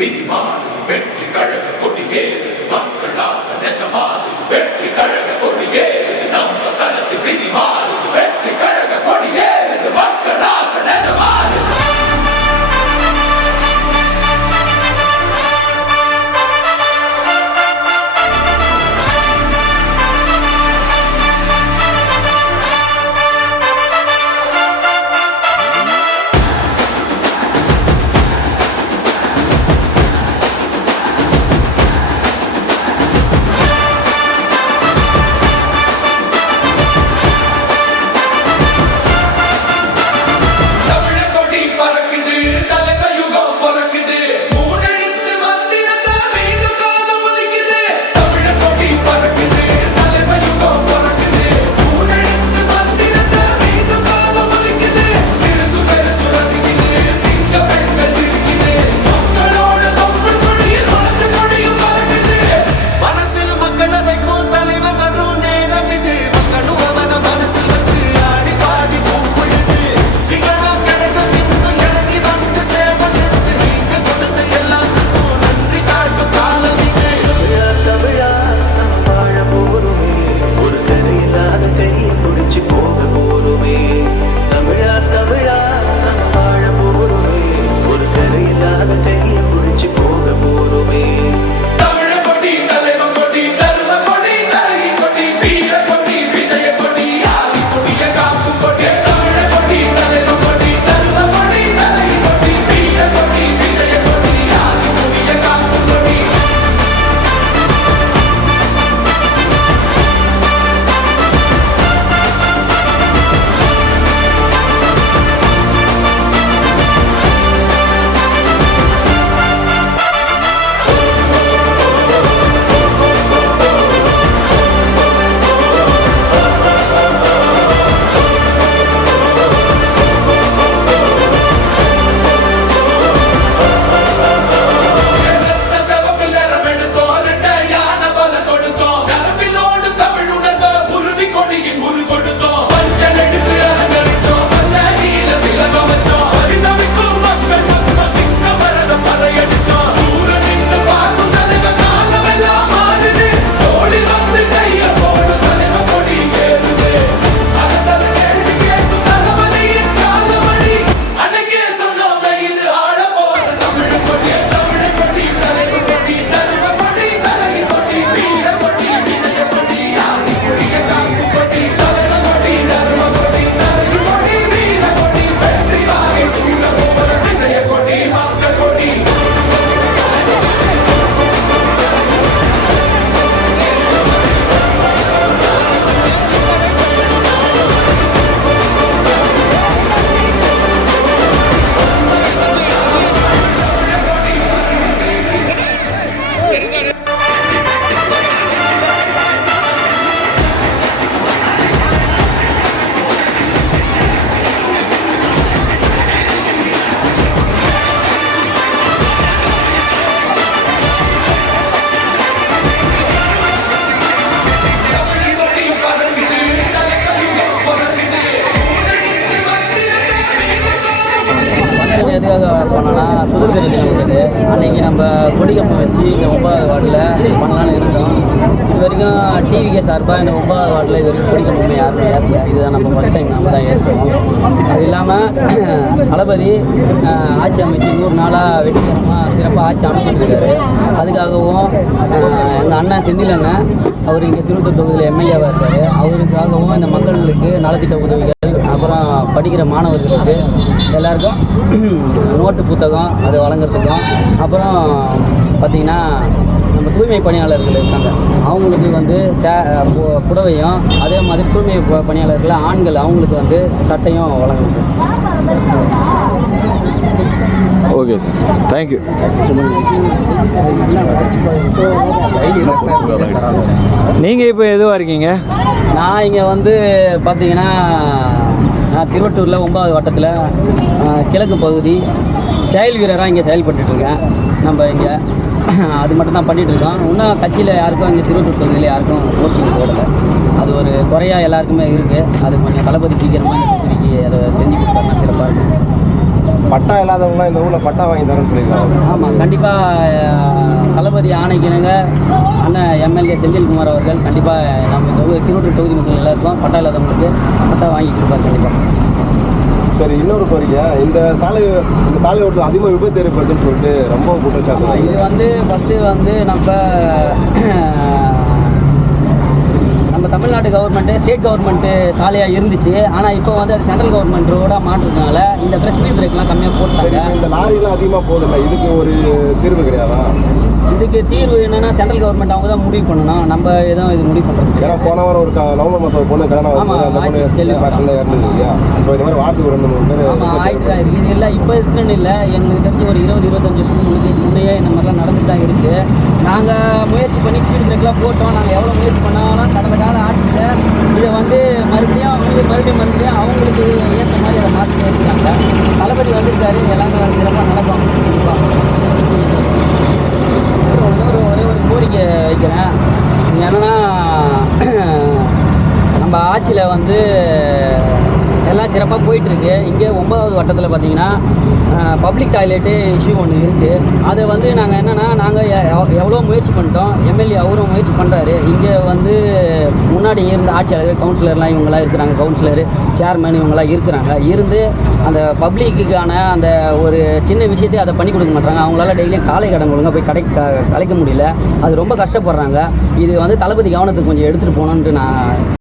விதி மாறுது வெற்றி கழக கொடியேறுது மக்கள் ஆசை நிஜமாகுது வெற்றி கழக கொடியேறுது நம்ம சனத்தின் விதி மாறுது வெற்றி கழக கொடியேறுது மக்கள் ஆசை நிஜமாகுது. எதுக்காக பண்ணோன்னா சுதந்திர தினம் வந்துட்டு அன்றைக்கி நம்ம கொடிக்கம்பு வச்சு இந்த 9வது வார்டில் பண்ணலான்னு இருந்தோம். இது வரைக்கும் டிவிகே சார்பாக இந்த 9வது வார்டில் இது வரைக்கும் கொடிக்கம்பு யாருமே ஏற்றல. இதுதான் நம்ம ஃபஸ்ட் டைம் நம்ம தான் ஏற்றுவோம். அது இல்லாமல் தளபதி ஆட்சி அமைச்சு 100 நாளாக வெற்றிகரமாக சிறப்பாக ஆட்சி அமைச்சிட்டு இருக்காரு. அதுக்காகவும் எங்கள் அண்ணன் செந்தில் அண்ணன் அவர் இங்கே திருவள்ளூர் தொகுதியில் எம்எல்ஏவாக இருக்கார். அவருக்காகவும் இந்த மக்களுக்கு நலத்திட்ட உதவிகள், அப்புறம் படிக்கிற மாணவர்களுக்கு எல்லாருக்கும் நோட்டு புத்தகம் அது வழங்குறதுக்கும், அப்புறம் பார்த்திங்கன்னா நம்ம தூய்மை பணியாளர்கள் இருக்காங்க அவங்களுக்கு வந்து புடவையும், அதே மாதிரி தூய்மை பணியாளர்கள் ஆண்கள் அவங்களுக்கு வந்து சட்டையும் வழங்கணும் சார். Okay sir, thank you. நீங்கள் இப்போ எதுவாக இருக்கீங்க? நான் இங்கே வந்து பார்த்தீங்கன்னா நான் திருவட்டூரில் 9வது வட்டத்தில் கிழக்கு பகுதி செயல் வீரராக இங்கே செயல்பட்டுருக்கேன். நம்ம இங்கே அது மட்டும் தான் பண்ணிகிட்ருக்கோம். இன்னும் கட்சியில் யாருக்கும் இங்கே திருவட்டூர் தொகுதியில் யாருக்கும் போஸ்டிங் போடலை. அது ஒரு குறையாக எல்லாருக்குமே இருக்குது. அது கொஞ்சம் தளபதி சீக்கிரமாக இந்த தொகுதிக்கு அதை செஞ்சு கொடுத்தாருன்னா சிறப்பாக இருக்கும். பட்டா இல்லாதவங்களாம் இந்த ஊரில் பட்டா வாங்கி தரேன்னு சொல்லியிருக்காங்க. ஆமாம், கண்டிப்பாக தளபதி ஆணைக்கிணங்க அண்ணன் எம்எல்ஏ செந்தில்குமார் அவர்கள் கண்டிப்பாக நம்ம திருவள்ளூர் தொகுதி மக்கள் எல்லாருக்கும் பட்டா இல்லாதவங்களுக்கு பட்டா வாங்கி கொடுப்பார் கண்டிப்பாக. சரி, இன்னொரு கோரிக்கை, இந்த சாலை ஓட்டத்தில் அதிகமாக விபத்து ஏற்படுதுன்னு சொல்லிட்டு ரொம்ப குற்றச்சாட்டு. இது வந்து ஃபஸ்ட்டு வந்து நம்ம தமிழ்நாடு கவர்மெண்ட்டு ஸ்டேட் கவர்மெண்ட்டு சாலையாக இருந்துச்சு. ஆனால் இப்போ வந்து அது சென்ட்ரல் கவர்மெண்ட் ரோடாக மாற்றுறதுனால இந்த ஸ்பீட் பிரேக்லாம் கம்மியாக போட்டாங்க. இந்த லாரிலாம் அதிகமாக போதில்லை, இதுக்கு ஒரு தீர்வு கிடையாதா? இதுக்கு தீர்வு என்னன்னா சென்ட்ரல் கவர்மெண்ட் அவங்க தான் முடிவு பண்ணணும், நம்ம எதுவும் இது முடிவு பண்ணுறது. ஏன்னா போன வாரம் ஒரு நவம்பர் மாதம் ஒரு பொண்ணு கல்யாணம் இறந்தது இல்லையா? இப்போ இந்த மாதிரி வாரத்துக்கு 2-3 பேர் ஆகிட்டு தான் இருக்குது. இது இல்லை இப்போ இருக்குன்னு இல்லை, எங்களுக்கு தெரிஞ்சு ஒரு 20-25 வருஷத்துக்கு முன்னையே இந்த மாதிரிலாம் நடந்துட்டு தான் இருக்குது. நாங்கள் முயற்சி பண்ணி ஸ்பீட் பிரேக்லாம் போட்டோம். நாங்கள் எவ்வளோ முயற்சி பண்ணாலும் கடந்த கால ஆட்சியில் இதை வந்து மறுபடியும் அவங்களுக்கு ஏற்ற மாதிரி அதை மாற்றிட்டே இருக்கிறாங்க. தளபதி வந்திருக்காரு, எல்லாமே சிறப்பாக நடக்கும். ஒரே ஒரு கோரிக்கை வைக்கிறேன். என்னென்னா நம்ம ஆட்சியில் வந்து எல்லாம் சிறப்பாக போயிட்டுருக்கு. இங்கே 9வது வட்டத்தில் பார்த்தீங்கன்னா பப்ளிக் டாய்லெட்டு இஷ்யூ ஒன்று இருக்குது. அதை வந்து நாங்கள் என்னென்னா எவ்வளோ முயற்சி பண்ணிட்டோம், எம்எல்ஏ அவரும் முயற்சி பண்ணுறாரு. இங்கே வந்து முன்னாடி இருந்த ஆட்சியாளர் கவுன்சிலர்லாம் இவங்களாம் இருக்கிறாங்க, கவுன்சிலரு சேர்மேன் இவங்களாம் இருக்கிறாங்க. இருந்து அந்த பப்ளிக்குக்கான அந்த ஒரு சின்ன விஷயத்தையும் அதை பண்ணி கொடுக்க மாட்டாங்க. அவங்களால டெய்லியும் காலை கடன் ஒழுங்காக போய் கலைக்க முடியல. அது ரொம்ப கஷ்டப்படுறாங்க. இது வந்து தளபதி கவனத்துக்கு கொஞ்சம் எடுத்துகிட்டு போகணுன்ட்டு நான்